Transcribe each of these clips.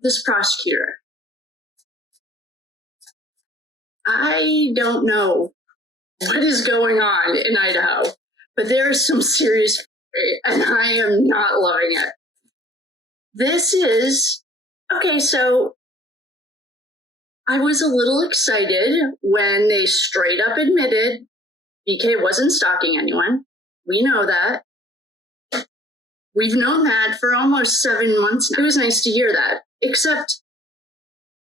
this prosecutor. I don't know what is going on in Idaho, but there's some serious, and I am not loving it. This is, okay, so I was a little excited when they straight up admitted BK wasn't stalking anyone. We know that. We've known that for almost 7 months now. It was nice to hear that, except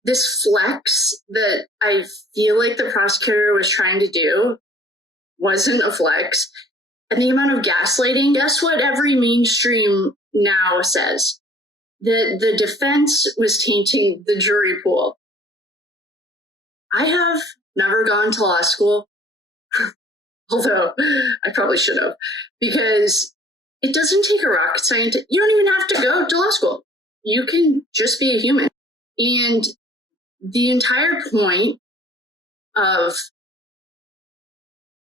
this flex that I feel like the prosecutor was trying to do wasn't a flex. And the amount of gaslighting, guess what every mainstream now says? That the defense was tainting the jury pool. I have never gone to law school, although I probably should have, because it doesn't take a rocket scientist. You don't even have to go to law school. You can just be a human. And the entire point of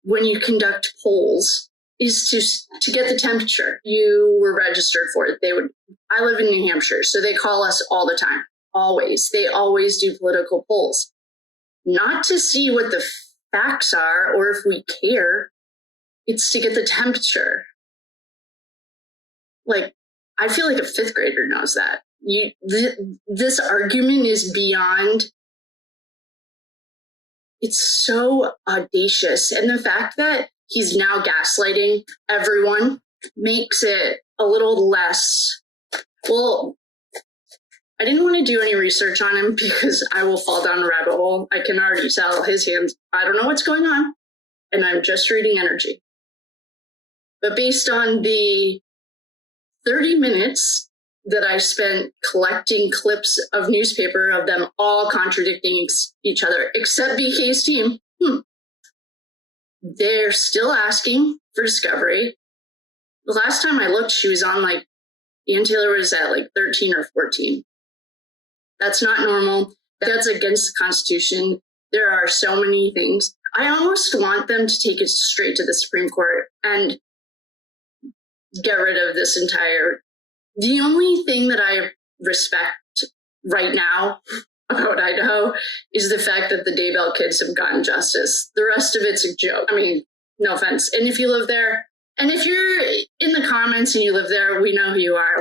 when you conduct polls is to get the temperature. You were registered for it. I live in New Hampshire, so they call us all the time. Always. They always do political polls. Not to see what the facts are or if we care. It's to get the temperature. Like, I feel like a fifth grader knows that. This argument is beyond, it's so audacious. And the fact that he's now gaslighting everyone makes it a little less, well, I didn't want to do any research on him because I will fall down a rabbit hole. I can already tell his hands, I don't know what's going on, and I'm just reading energy. But based on the 30 minutes that I spent collecting clips of newspaper of them all contradicting each other, except BK's team, they're still asking for discovery. The last time I looked, she was on Ann Taylor was at 13 or 14. That's not normal. That's against the Constitution. There are so many things. I almost want them to take it straight to the Supreme Court and get rid of this entire. The only thing that I respect right now about Idaho is the fact that the Daybell kids have gotten justice. The rest of it's a joke. I mean, no offense. And if you live there, and if you're in the comments and you live there, we know who you are.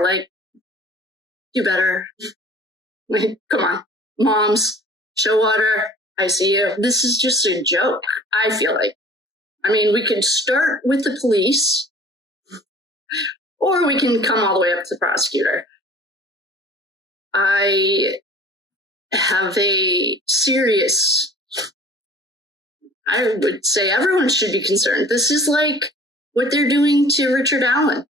Do better. Come on. Moms, Showwater, I see you. This is just a joke, I feel like. I mean, we can start with the police, or we can come all the way up to the prosecutor. I have a serious, I would say everyone should be concerned. This is like what they're doing to Richard Allen.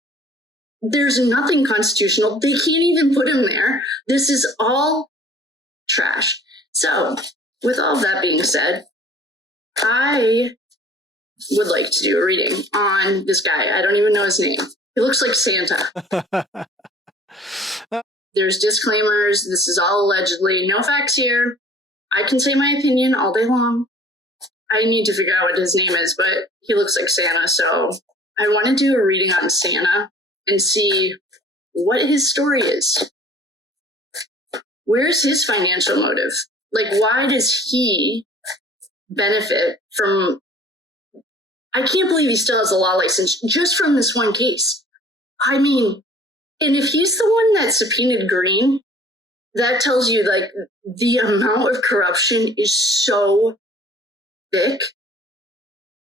There's nothing constitutional. They can't even put him there. This is all trash. So, with all that being said, I would like to do a reading on this guy. I don't even know his name. He looks like Santa. There's disclaimers. This is all allegedly. No facts here. I can say my opinion all day long. I need to figure out what his name is, but he looks like Santa. So I want to do a reading on Santa and see what his story is. Where's his financial motive? Why does he benefit from... I can't believe he still has a law license just from this one case. I mean, and if he's the one that subpoenaed Green, that tells you, the amount of corruption is so thick.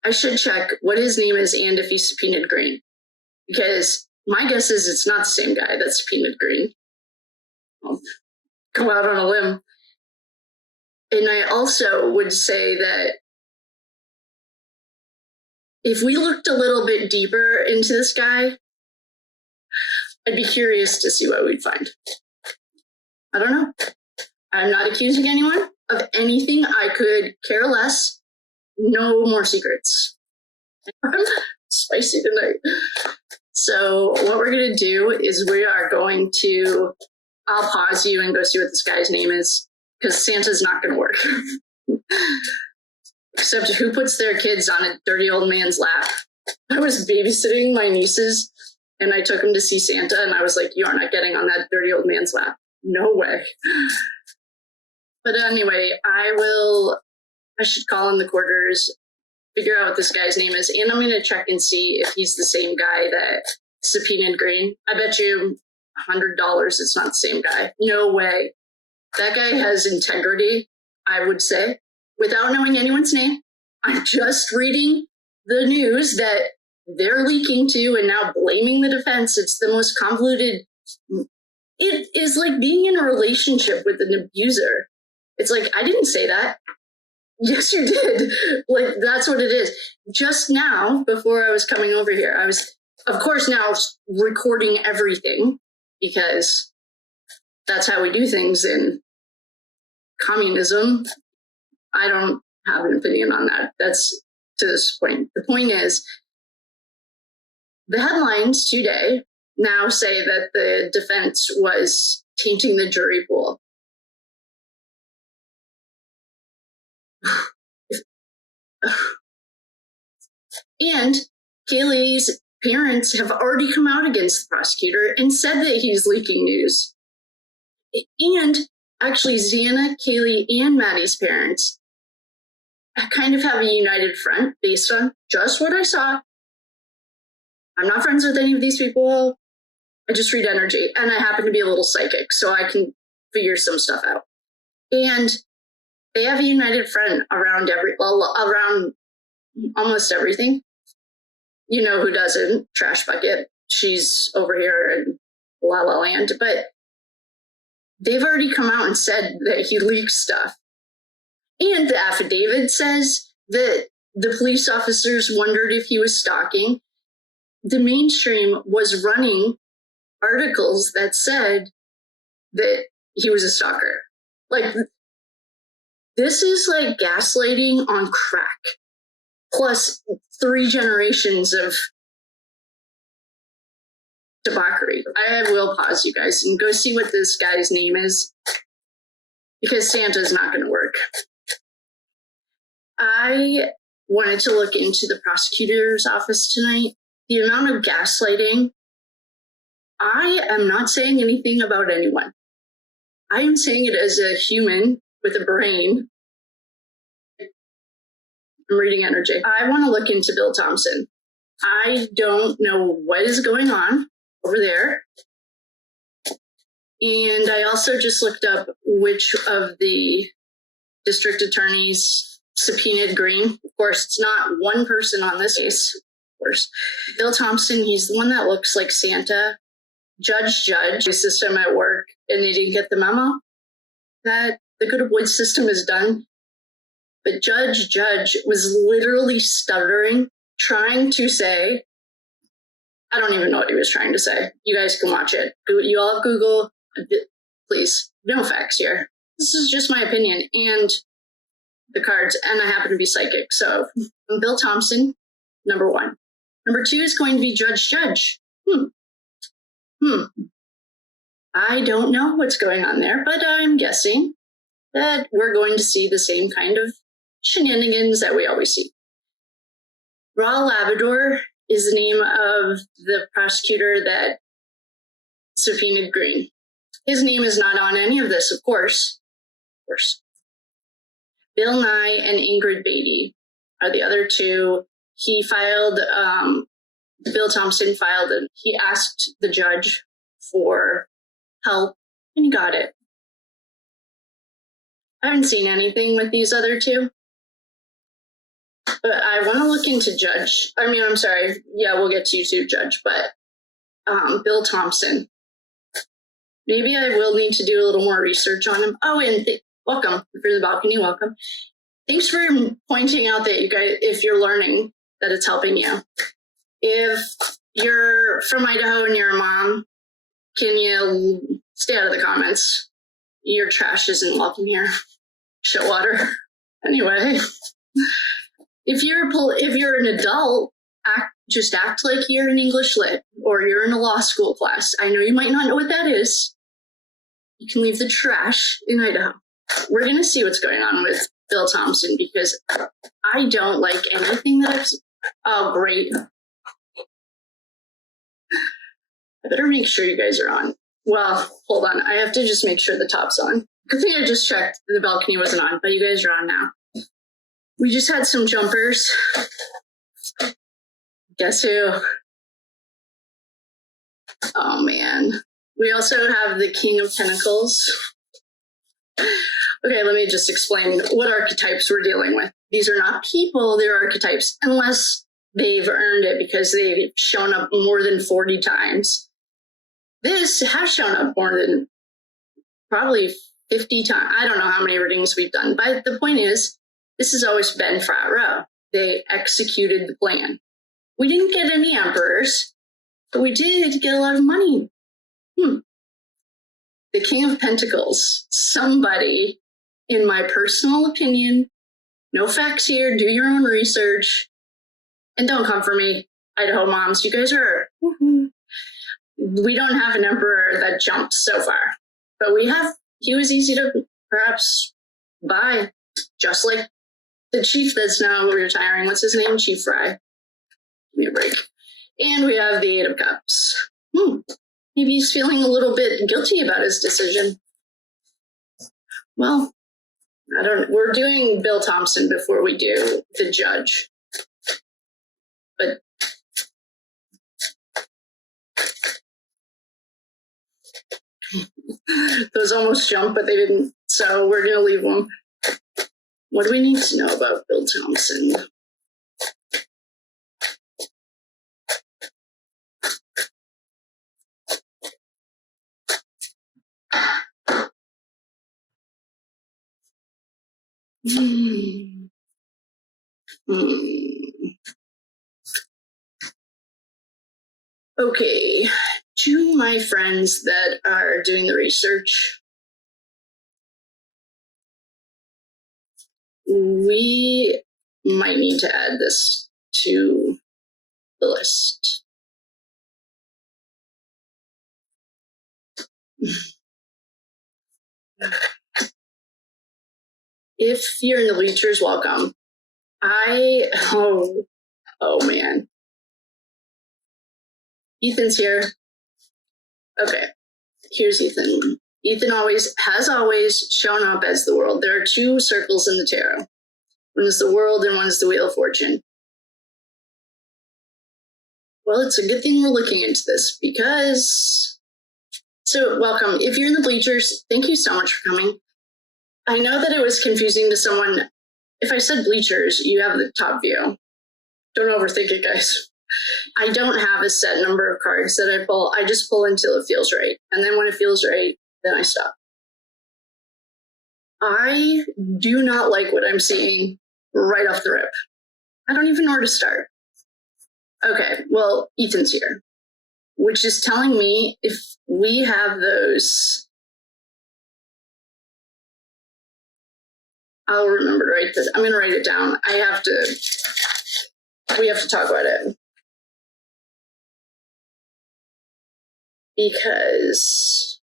I should check what his name is and if he subpoenaed Green. Because my guess is it's not the same guy that subpoenaed Green. I'll go out on a limb. And I also would say that if we looked a little bit deeper into this guy, I'd be curious to see what we'd find. I don't know. I'm not accusing anyone of anything. I could care less. No more secrets. Spicy tonight. So what we're going to do is we are going to, I'll pause you and go see what this guy's name is, because Santa's not going to work. Except who puts their kids on a dirty old man's lap? I was babysitting my nieces, and I took them to see Santa, and I was like, you are not getting on that dirty old man's lap. No way. But anyway, I should call in the quarters, figure out what this guy's name is, and I'm going to check and see if he's the same guy that subpoenaed Green. I bet you $100 it's not the same guy. No way. That guy has integrity, I would say, without knowing anyone's name. I'm just reading the news that they're leaking to and now blaming the defense. It's the most convoluted. It is like being in a relationship with an abuser. It's like, I didn't say that. Yes, you did. Like, that's what it is. Just now, before I was coming over here, I was, of course, now recording everything because that's how we do things in communism. I don't have an opinion on that. That's to this point. The point is, the headlines today now say that the defense was tainting the jury pool. And Kaylee's parents have already come out against the prosecutor and said that he's leaking news. And actually, Xana, Kaylee, and Maddie's parents kind of have a united front based on just what I saw. I'm not friends with any of these people. I just read energy, and I happen to be a little psychic, so I can figure some stuff out. And they have a united front around around almost everything. You know who doesn't? Trash Bucket. She's over here in La La Land. But they've already come out and said that he leaks stuff. And the affidavit says that the police officers wondered if he was stalking. The mainstream was running articles that said that he was a stalker. Like, this is like gaslighting on crack, plus 3 generations of debauchery. I will pause you guys and go see what this guy's name is, because Santa's not going to work. I wanted to look into the prosecutor's office tonight. The amount of gaslighting, I am not saying anything about anyone. I am saying it as a human with a brain. I'm reading energy. I want to look into Bill Thompson. I don't know what is going on over there. And I also just looked up which of the district attorneys subpoenaed Green. Of course, it's not one person on this case. Of course, Bill Thompson, he's the one that looks like Santa. Judge, the system at work, and they didn't get the memo that the good wood system is done. But Judge was literally stuttering, trying to say, I don't even know what he was trying to say. You guys can watch it. You all have Google. Please, no facts here. This is just my opinion and the cards, and I happen to be psychic. So Bill Thompson, number 1. Number 2 is going to be Judge. I don't know what's going on there, but I'm guessing that we're going to see the same kind of shenanigans that we always see. Raw Labrador is the name of the prosecutor that subpoenaed Green. His name is not on any of this, of course. Bill Nye and Ingrid Beatty are the other 2. He filed, Bill Thompson filed, and he asked the judge for help, and he got it. I haven't seen anything with these other 2. But I want to look into Judge. I'm sorry. Yeah, we'll get to you too, Judge. But Bill Thompson. Maybe I will need to do a little more research on him. Oh, and welcome for the balcony. Welcome. Thanks for pointing out that you guys, if you're learning, that it's helping you. If you're from Idaho and you're a mom, can you stay out of the comments? Your trash isn't welcome here. Shitwater. Anyway. If you're an adult, just act like you're in English Lit or you're in a law school class. I know you might not know what that is. You can leave the trash in Idaho. We're going to see what's going on with Bill Thompson because I don't like anything that I've... Oh, great. I better make sure you guys are on. Well, hold on. I have to just make sure the top's on. Good thing I just checked. The balcony wasn't on, but you guys are on now. We just had some jumpers. Guess who? Oh, man. We also have the King of Pentacles. Okay, let me just explain what archetypes we're dealing with. These are not people, they're archetypes, unless they've earned it because they've shown up more than 40 times. This has shown up more than probably 50 times. I don't know how many readings we've done, but the point is, this has always been frat row. They executed the plan. We didn't get any emperors, but we did get a lot of money. The King of Pentacles, somebody, in my personal opinion, no facts here, do your own research, and don't come for me, Idaho moms. You guys are, we don't have an emperor that jumped so far, but he was easy to perhaps buy, just like the chief that's now retiring. What's his name? Chief Fry. Give me a break. And we have the Eight of Cups. Maybe he's feeling a little bit guilty about his decision. Well, we're doing Bill Thompson before we do the judge. But those almost jumped, but they didn't. So we're going to leave them. What do we need to know about Bill Thompson? Okay, to my friends that are doing the research, we might need to add this to the list. If you're in the bleachers, welcome. Oh man. Ethan's here. Okay, here's Ethan. Ethan has always shown up as the world. There are two circles in the tarot. One is the world and one is the Wheel of Fortune. Well, it's a good thing we're looking into this because... So, welcome. If you're in the bleachers, thank you so much for coming. I know that it was confusing to someone. If I said bleachers, you have the top view. Don't overthink it, guys. I don't have a set number of cards that I pull. I just pull until it feels right. And then when it feels right, then I stop. I do not like what I'm seeing right off the rip. I don't even know where to start. Okay, well, Ethan's here, which is telling me if we have those... I'll remember to write this. I'm going to write it down. We have to talk about it. Because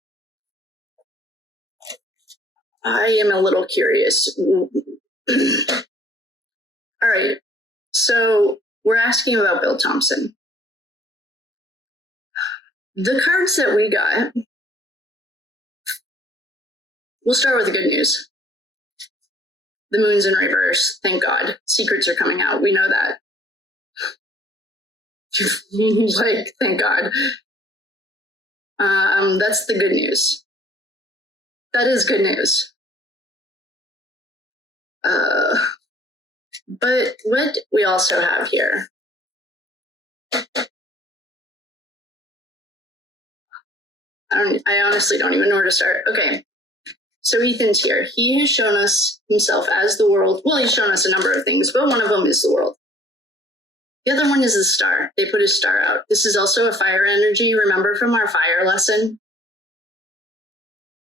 I am a little curious. All right. So we're asking about Bill Thompson. The cards that we got, we'll start with the good news. The moon's in reverse. Thank God. Secrets are coming out. We know that. Like, thank God. That's the good news. That is good news. But what we also have here. I honestly don't even know where to start. Okay. So Ethan's here. He has shown us himself as the world. Well, he's shown us a number of things, but one of them is the world. The other one is the star. They put his star out. This is also a fire energy. Remember from our fire lesson?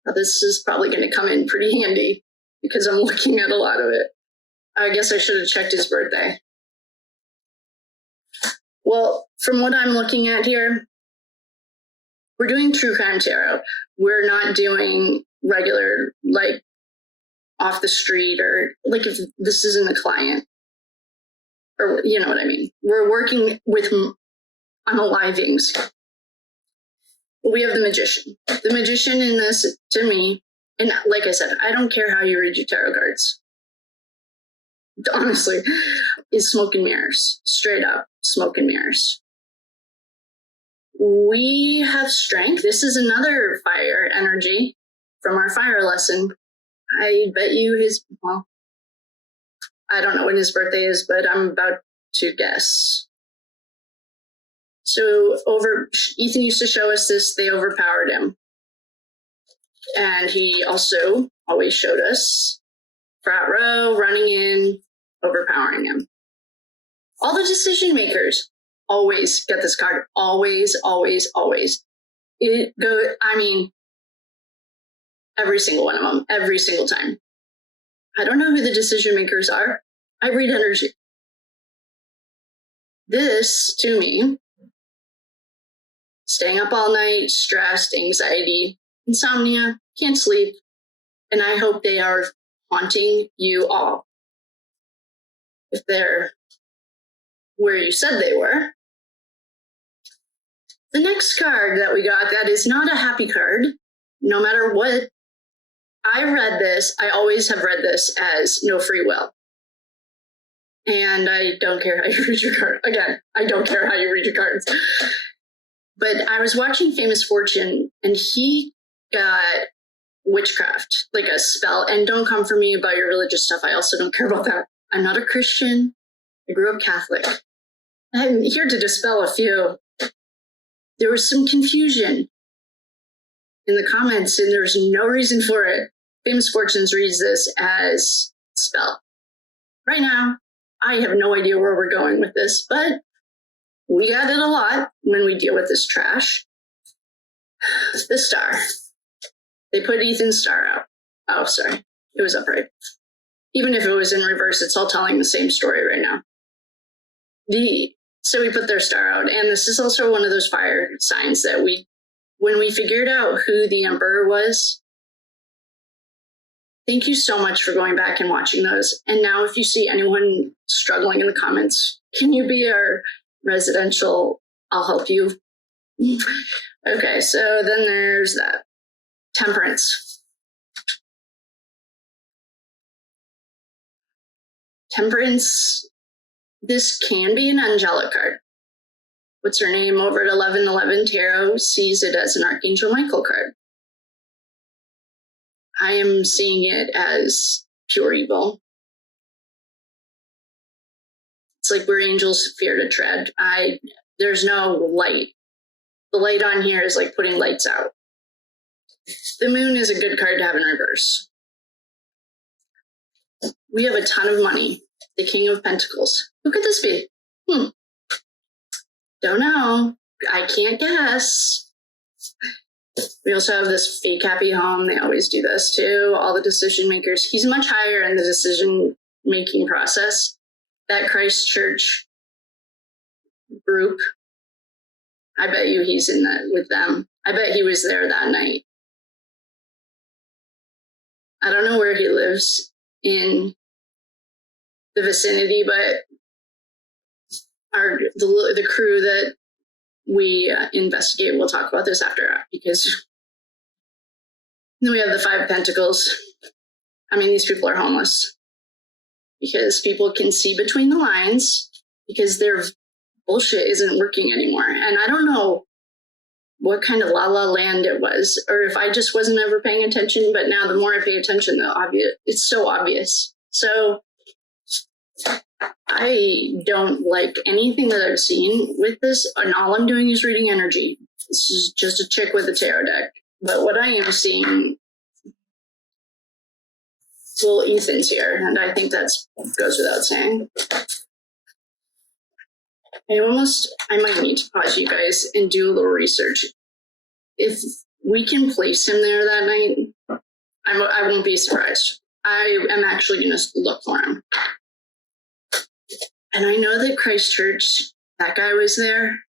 Now, this is probably going to come in pretty handy because I'm looking at a lot of it. I guess I should have checked his birthday. Well, from what I'm looking at here, we're doing true crime tarot. We're not doing regular, like, off the street, or like if this isn't a client, or you know what I mean. We're working with unalivings. We have the magician. The magician in this, to me, and like I said, I don't care how you read your tarot cards. Honestly, is smoke and mirrors. Straight up, smoke and mirrors. We have strength. This is another fire energy from our fire lesson. I bet you well, I don't know when his birthday is, but I'm about to guess. So Ethan used to show us this, they overpowered him. And he also always showed us frat row, running in, overpowering him. All the decision makers always get this card. Always, always, always. Every single one of them, every single time. I don't know who the decision makers are. I read energy. This, to me, staying up all night, stressed, anxiety, insomnia, can't sleep, and I hope they are haunting you all. If they're where you said they were. The next card that we got that is not a happy card, no matter what. I always have read this as no free will. And I don't care how you read your card. Again, I don't care how you read your cards. But I was watching Famous Fortune, and he got witchcraft, like a spell. And don't come for me about your religious stuff. I also don't care about that. I'm not a Christian. I grew up Catholic. I'm here to dispel a few. There was some confusion in the comments, and there's no reason for it. Famous Fortunes reads this as spell. Right now, I have no idea where we're going with this, but we got it a lot when we deal with this trash. The star. They put Ethan's star out. Oh, sorry. It was upright. Even if it was in reverse, it's all telling the same story right now. So we put their star out, and this is also one of those fire signs that when we figured out who the emperor was, thank you so much for going back and watching those. And now if you see anyone struggling in the comments, can you be our residential, I'll help you. Okay, so then there's that. Temperance. Temperance, this can be an angelic card. What's her name over at 1111 Tarot sees it as an Archangel Michael card. I am seeing it as pure evil. It's like where angels fear to tread. There's no light. The light on here is like putting lights out. The moon is a good card to have in reverse. We have a ton of money. The King of Pentacles. Who could this be? Don't know. I can't guess. We also have this fake happy home. They always do this too. All the decision makers. He's much higher in the decision making process. That Christchurch group. I bet you he's in that with them. I bet he was there that night. I don't know where he lives in the vicinity, but the crew that we investigate, we'll talk about this after, because then we have the Five Pentacles. I mean, these people are homeless because people can see between the lines because their bullshit isn't working anymore. And I don't know what kind of la la land it was, or if I just wasn't ever paying attention, but now the more I pay attention, it's so obvious. So I don't like anything that I've seen with this, and all I'm doing is reading energy. This is just a chick with a tarot deck. But what I am seeing, well, Ethan's here, and I think that goes without saying. I might need to pause you guys and do a little research. If we can place him there that night, I won't be surprised. I am actually going to look for him. And I know that Christchurch, that guy was there.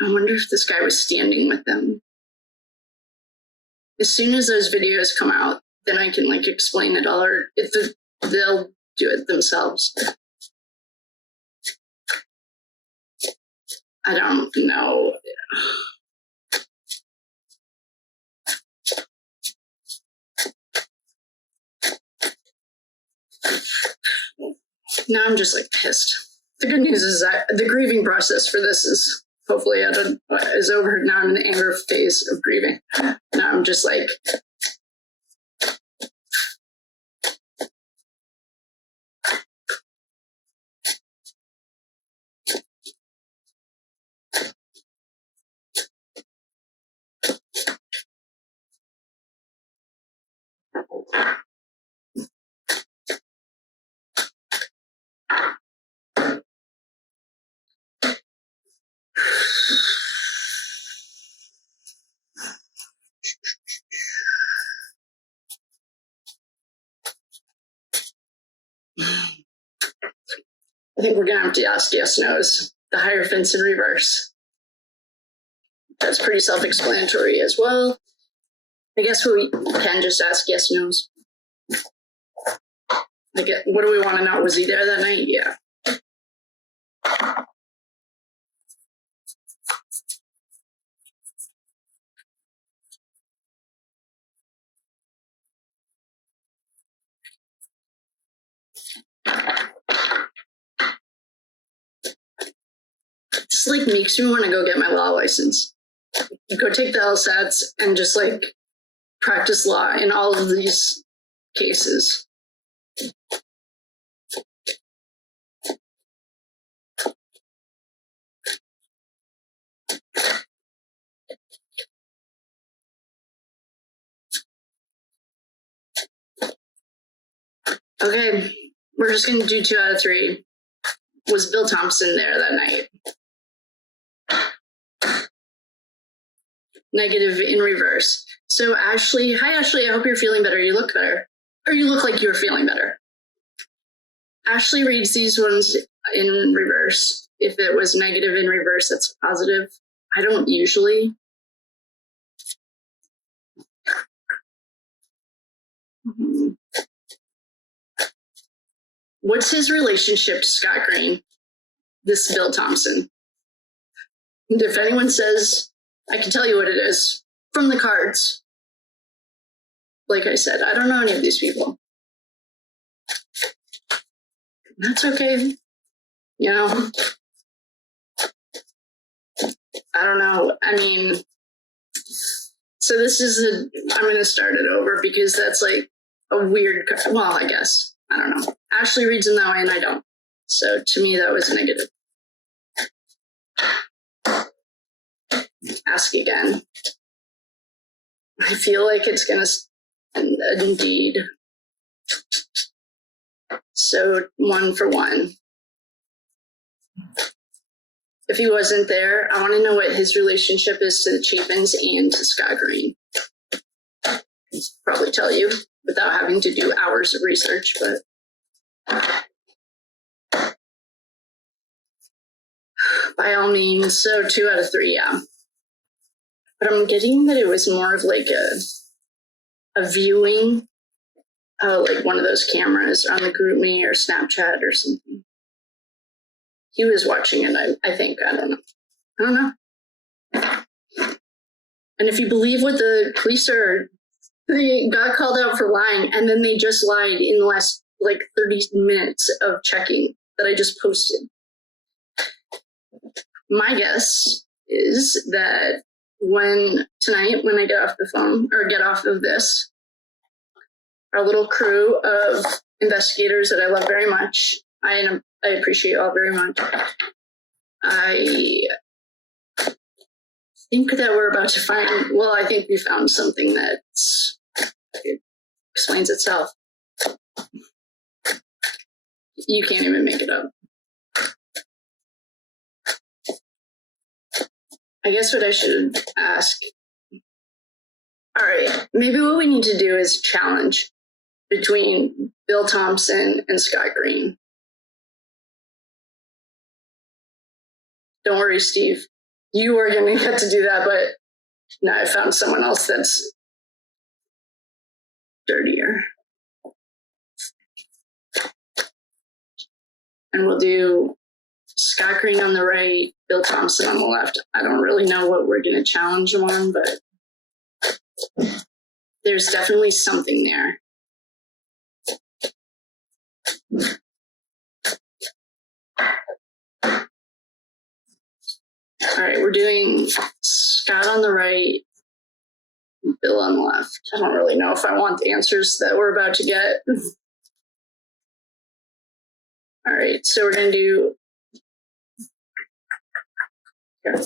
I wonder if this guy was standing with them. As soon as those videos come out, then I can explain it all, or if they'll do it themselves. I don't know. Now I'm just like pissed. The good news is that the grieving process for this is hopefully is over. Now I'm in the anger phase of grieving. Now I'm just like, I think we're going to have to ask yes, no's. The Hierophants in reverse. That's pretty self-explanatory as well. I guess we can just ask yes, no's. What do we want to know? Was he there that night? Yeah. This like makes me want to go get my law license. Go take the LSATs and just like practice law in all of these cases. Okay, we're just going to do 2 out of 3. Was Bill Thompson there that night? Negative in reverse. So Ashley, hi Ashley, I hope you're feeling better. You look better. Or you look like you're feeling better. Ashley reads these ones in reverse. If it was negative in reverse, that's positive. I don't usually. What's his relationship to Scott Green? This Bill Thompson. And if anyone says, I can tell you what it is from the cards. Like I said, I don't know any of these people. That's okay. You know, I don't know. I mean, so this is I'm going to start it over because that's like a weird, well, I guess. I don't know. Ashley reads them that way and I don't. So to me, that was a negative. Ask again. I feel like it's going to, indeed. So 1 for 1. If he wasn't there, I want to know what his relationship is to the Chapins and to Scott Green. I'll probably tell you without having to do hours of research, but by all means, so 2 out of 3, yeah. But I'm getting that it was more of like a viewing, like one of those cameras on the GroupMe or Snapchat or something. He was watching it, I think. I don't know. And if you believe what the police are, they got called out for lying, and then they just lied in the last like 30 minutes of checking that I just posted. My guess is that tonight, when I get off the phone or get off of this, our little crew of investigators that I love very much, I appreciate all very much. I think that we're about to find, well, I think we found something that explains itself. You can't even make it up. I guess what I should ask. All right, maybe what we need to do is challenge between Bill Thompson and Scott Green. Don't worry, Steve. You are going to get to do that, but now I found someone else that's dirtier. And we'll do Scott Green on the right, Bill Thompson on the left. I don't really know what we're going to challenge him on, but there's definitely something there. All right, we're doing Scott on the right, Bill on the left. I don't really know if I want the answers that we're about to get. All right, so we're going to do... Here.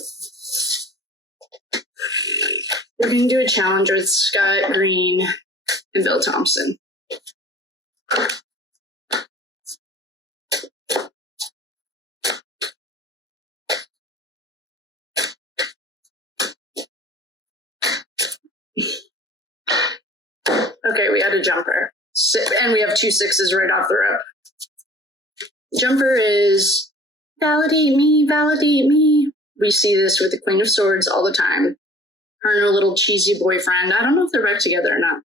We're going to do a challenge with Scott Green and Bill Thompson. Okay, we had a jumper. And we have 2 6s right off the rip. Jumper is validate me, validate me. We see this with the Queen of Swords all the time. Her and her little cheesy boyfriend. I don't know if they're back together or not.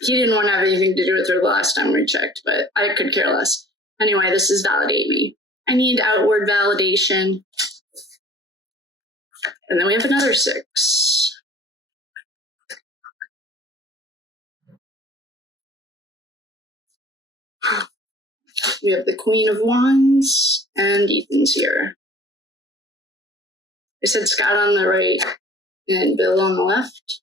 He didn't want to have anything to do with her the last time we checked, but I could care less. Anyway, this is validate me. I need outward validation. And then we have another 6. We have the Queen of Wands, and Ethan's here. I said Scott on the right and Bill on the left.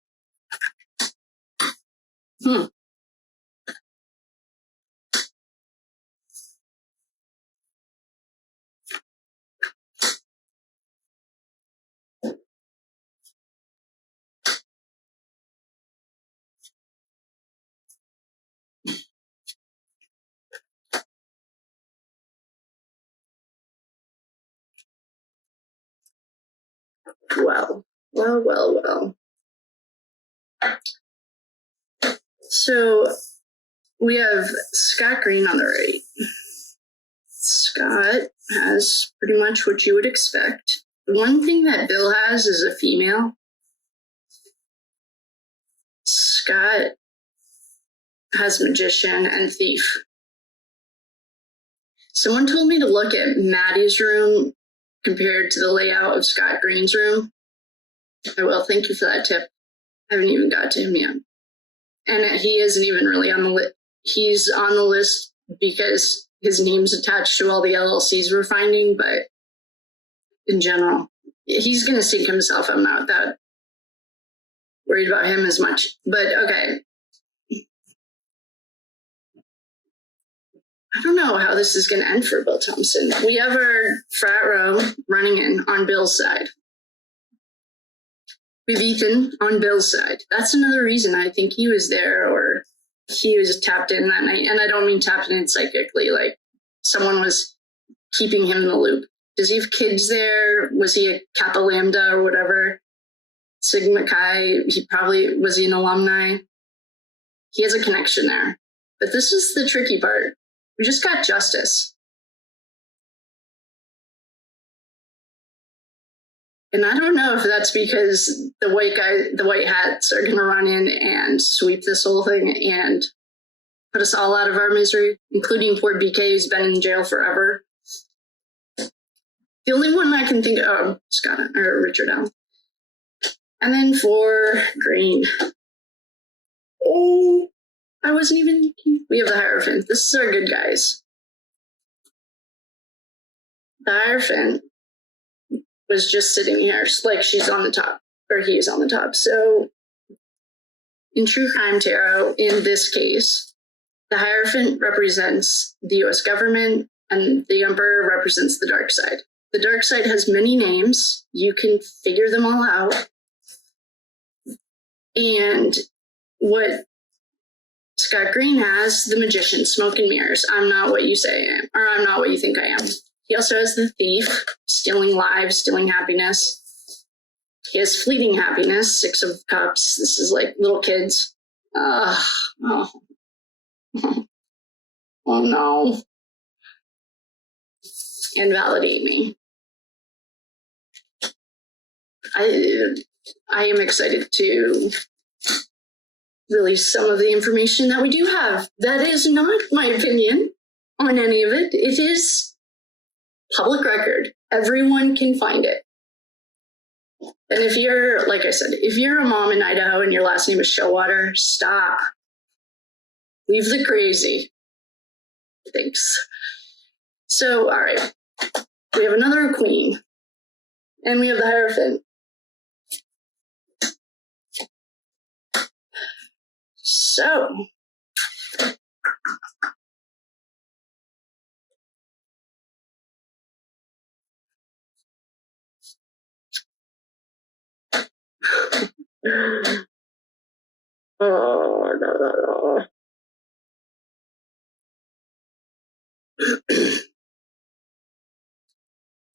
Well. So we have Scott Green on the right. Scott has pretty much what you would expect. The one thing that Bill has is a female. Scott has magician and thief. Someone told me to look at Maddie's room compared to the layout of Scott Green's room. I will. Thank you for that tip. I haven't even got to him yet. And he isn't even really on the list. He's on the list because his name's attached to all the LLCs we're finding, but in general, he's going to sink himself. I'm not that worried about him as much. But okay. I don't know how this is going to end for Bill Thompson. We have our frat row running in on Bill's side. We have Ethan on Bill's side. That's another reason I think he was there, or he was tapped in that night. And I don't mean tapped in psychically, like someone was keeping him in the loop. Does he have kids there? Was he a Kappa Lambda or whatever? Sigma Chi, was he an alumni? He has a connection there. But this is the tricky part. We just got justice. And I don't know if that's because the white hats are going to run in and sweep this whole thing and put us all out of our misery, including poor BK, who's been in jail forever. The only one I can think of, Scott or Richard Allen. And then for Green. Oh, I wasn't even thinking. We have the Hierophant. This is our good guys. The Hierophant was just sitting here, like she's on the top, or he's on the top. So in True Crime Tarot, in this case, the Hierophant represents the US government and the Emperor represents the dark side. The dark side has many names. You can figure them all out. And what Scott Green has, the Magician, smoke and mirrors. I'm not what you say I am, or I'm not what you think I am. He also has the Thief, stealing lives, stealing happiness. He has fleeting happiness, 6 of Cups. This is like little kids. Oh no. And validate me. I am excited to release some of the information that we do have. That is not my opinion. on any of it. It is public record. Everyone can find it. And if you're, like I said, if you're a mom in Idaho and your last name is Showwater, stop. Leave the crazy. Thanks. So, all right. We have another queen. And we have the Hierophant. So, oh, no.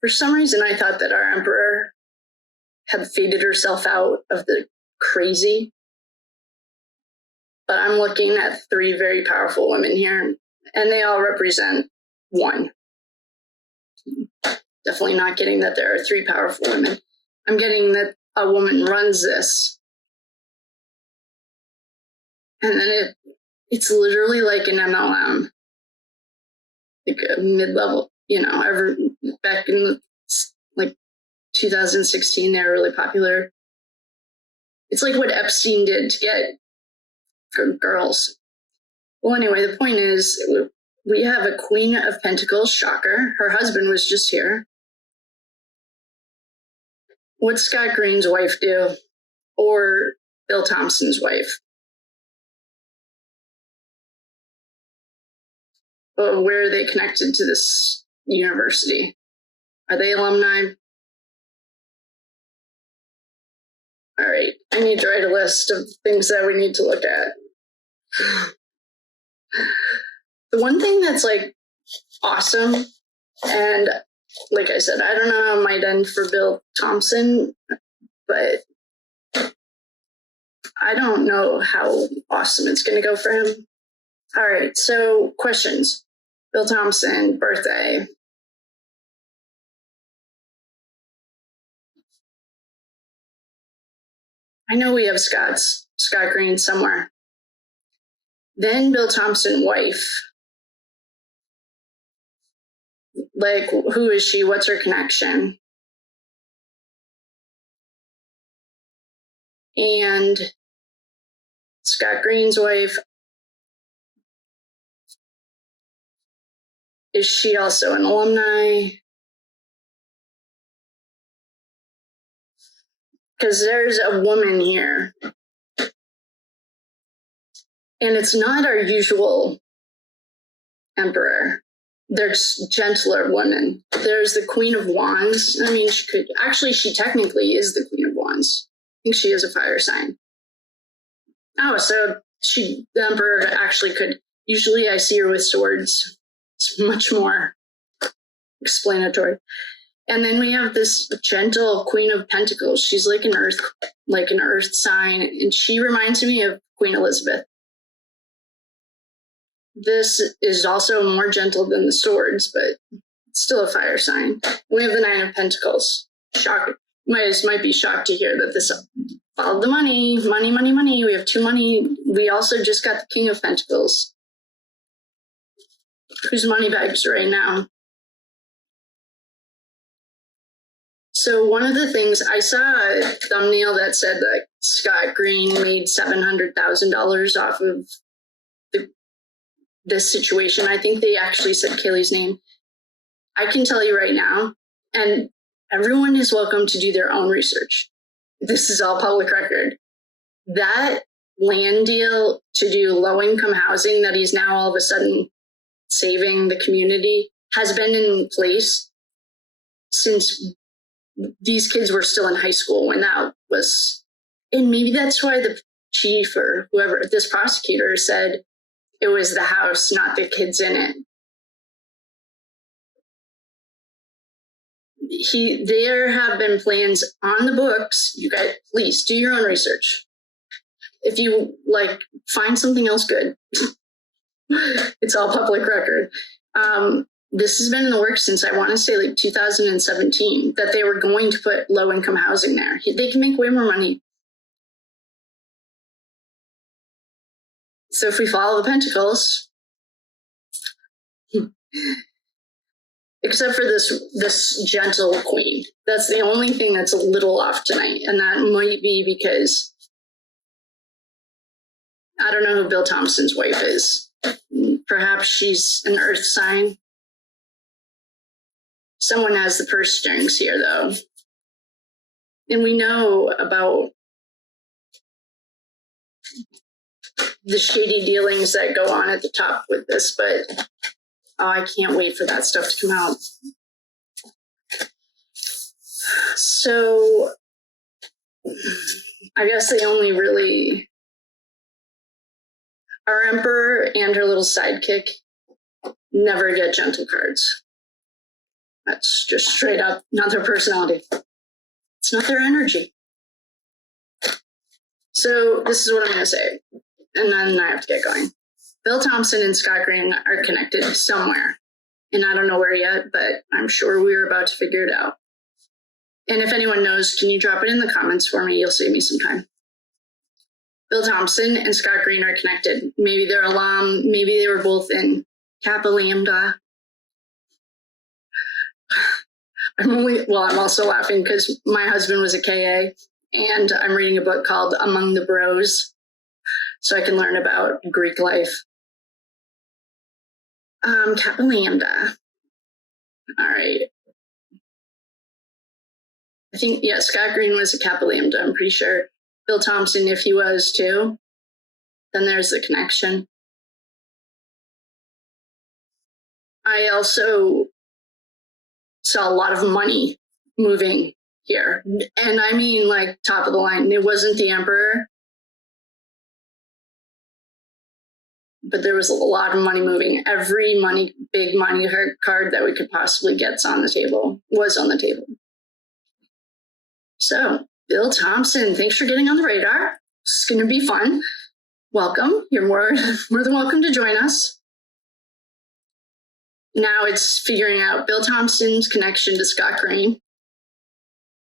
For some reason, I thought that our emperor had faded herself out of the crazy. But I'm looking at 3 very powerful women here, and they all represent one. Definitely not getting that there are 3 powerful women. I'm getting that a woman runs this. And then it's literally like an MLM, like a mid-level, back in like 2016, they were really popular. It's like what Epstein did to get girls. Well, anyway, the point is we have a Queen of Pentacles, shocker. Her husband was just here. What's Scott Green's wife do? Or Bill Thompson's wife? Or where are they connected to this university? Are they alumni? All right, I need to write a list of things that we need to look at. The one thing that's like awesome, and like I said, I don't know how it might end for Bill Thompson, but I don't know how awesome it's going to go for him. All right, so questions. Bill Thompson, birthday. I know we have Scott Green somewhere. Then Bill Thompson, wife. Like, who is she? What's her connection? And Scott Green's wife, is she also an alumni? Because there's a woman here. And it's not our usual emperor. There's gentler women. There's the Queen of Wands. I mean, she technically is the Queen of Wands. I think she is a fire sign. Oh, so the emperor actually could. Usually I see her with swords. It's much more explanatory. And then we have this gentle Queen of Pentacles. She's like an earth sign. And she reminds me of Queen Elizabeth. This is also more gentle than the swords, but it's still a fire sign. We have the 9 of Pentacles. Shock. Might be shocked to hear that this followed the money. Money, money, money. We have 2 money. We also just got the King of Pentacles. Who's money bags right now? So one of the things, I saw a thumbnail that said that Scott Green made $700,000 off of this situation. I think they actually said Kaylee's name. I can tell you right now, and everyone is welcome to do their own research. This is all public record. That land deal to do low-income housing that he's now all of a sudden saving the community has been in place since these kids were still in high school when that was. And maybe that's why the chief or whoever, this prosecutor, said it was the house, not the kids in it. There have been plans on the books. You guys, please do your own research. If you find something else good, it's all public record. This has been in the works since I want to say 2017, that they were going to put low income housing there. They can make way more money. So if we follow the Pentacles, Except for this gentle queen. That's the only thing that's a little off tonight. And that might be because I don't know who Bill Thompson's wife is. Perhaps she's an earth sign. Someone has the purse strings here, though. And we know about the shady dealings that go on at the top with this, but I can't wait for that stuff to come out. So I guess they only really... Our Emperor and her little sidekick never get gentle cards. That's just straight up not their personality. It's not their energy. So this is what I'm going to say, and then I have to get going. Bill Thompson and Scott Green are connected somewhere, and I don't know where yet, but I'm sure we're about to figure it out. And if anyone knows, can you drop it in the comments for me? You'll save me some time. Bill Thompson and Scott Green are connected. Maybe they're alum, maybe they were both in Kappa Lambda. I'm also laughing because my husband was a KA, and I'm reading a book called Among the Bros, so I can learn about Greek life. Kappa Lambda. All right. I think, yeah, Scott Green was a Kappa Lambda, I'm pretty sure. Bill Thompson, if he was too, then there's the connection. I also saw a lot of money moving here. And I mean, like, top of the line. It wasn't the Emperor, but there was a lot of money moving. Every big money card that we could possibly get was on the table. So, Bill Thompson, thanks for getting on the radar. It's going to be fun. Welcome. You're more than welcome to join us. Now it's figuring out Bill Thompson's connection to Scott Green.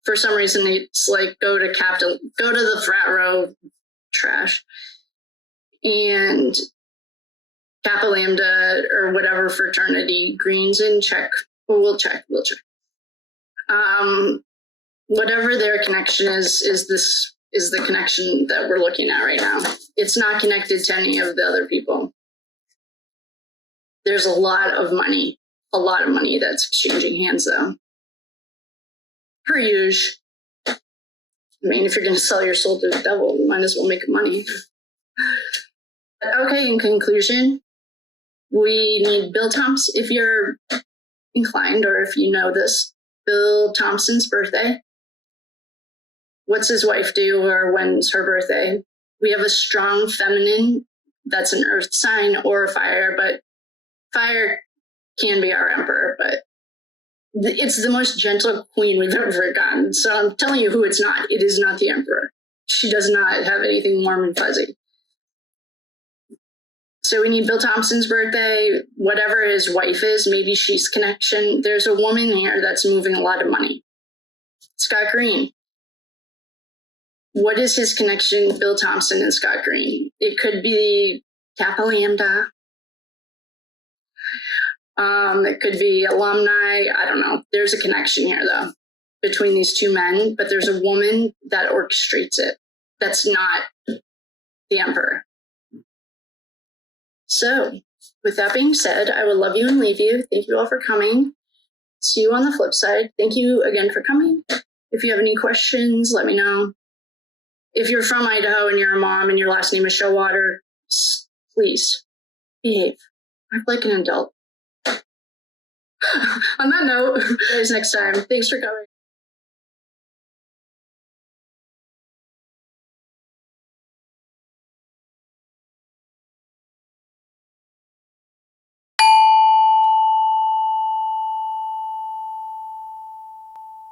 For some reason, it's like go to the frat row trash, and Kappa Lambda or whatever fraternity Green's in. Check. We'll check. Whatever their connection is the connection that we're looking at right now. It's not connected to any of the other people. There's a lot of money that's exchanging hands, though. Per usual. I mean, if you're going to sell your soul to the devil, you might as well make money. Okay, in conclusion, we need Bill Thompson. If you're inclined, or if you know this, Bill Thompson's birthday. What's his wife do, or when's her birthday? We have a strong feminine that's an earth sign or a fire, but fire can be our Emperor, but it's the most gentle queen we've ever gotten. So I'm telling you who it's not. It is not the Emperor. She does not have anything warm and fuzzy. So we need Bill Thompson's birthday, whatever his wife is, maybe she's connection. There's a woman here that's moving a lot of money. Scott Green. What is his connection, Bill Thompson and Scott Green? It could be Kappa Lambda. It could be alumni. I don't know. There's a connection here, though, between these two men, but there's a woman that orchestrates it. That's not the Emperor. So, with that being said, I will love you and leave you. Thank you all for coming. See you on the flip side. Thank you again for coming. If you have any questions, let me know. If you're from Idaho and you're a mom and your last name is Showwater, please behave. Act like an adult. On that note, guys, next time. Thanks for coming.